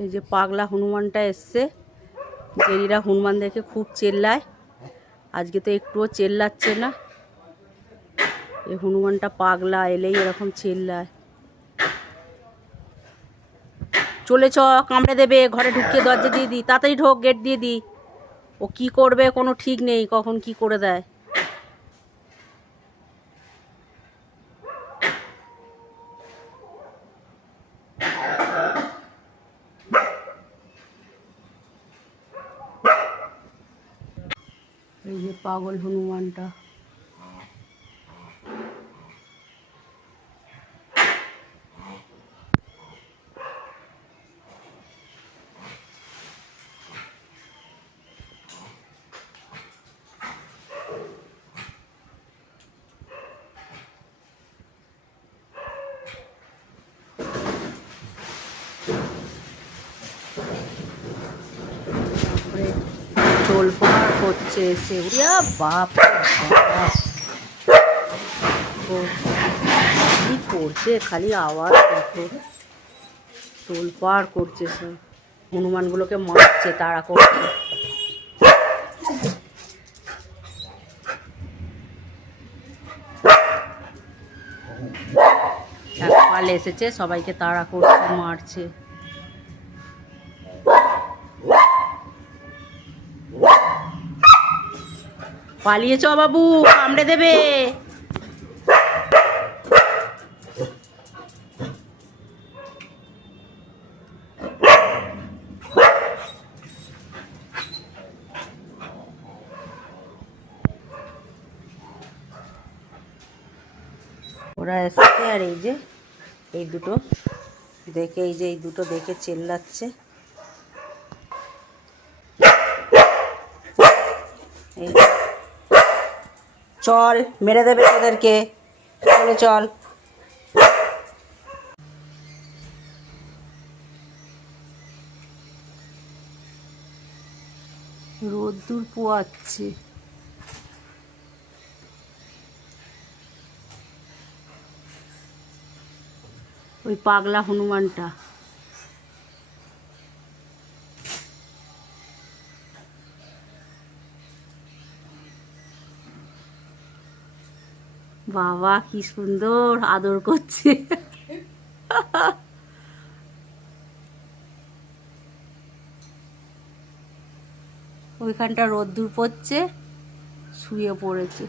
এই যে পাগলা হনুমানটা এসছে। জেরিরা হনুমান দেখে খুব চেল্লায়, আজকে তো একটুও চেল্লাচ্ছে না। এই হনুমানটা পাগলা, এলেই এরকম চেল্লায়। চলে চ, কামড়ে দেবে, ঘরে ঢুকিয়ে দরজা দিয়ে দি, তাড়াতাড়ি ঢোক, গেট দিয়ে দি। ও কি করবে কোনো ঠিক নেই, কখন কি করে দেয়। এই যে পাগল হনুমানটা। তোলপাড় করছে এসে, উড়িয়া বাপ কি করছে, খালি আওয়াজ দেখো। তোলপাড় করছে সব, হনুমানগুলোকে মারছে, তাড়া করছে। এক পাল এসেছে, সবাইকে তাড়া করছে, মারছে। পালিয়ে চ বাবু, কামড়ে দেবে। ওরা এসছে, আর এই যে এই দুটো দেখে, এই যে এই দুটো দেখে চেল্লাচ্ছে। চল, মেরে দেবে তোদেরকে, চলে চল। রোদ্দুর পোয়াচ্ছে। ওই পাগলা হনুমানটা। বাবা কি সুন্দর আদর করছে। ওইখানটা রোদ্দুর পড়ছে, শুয়ে পড়েছে।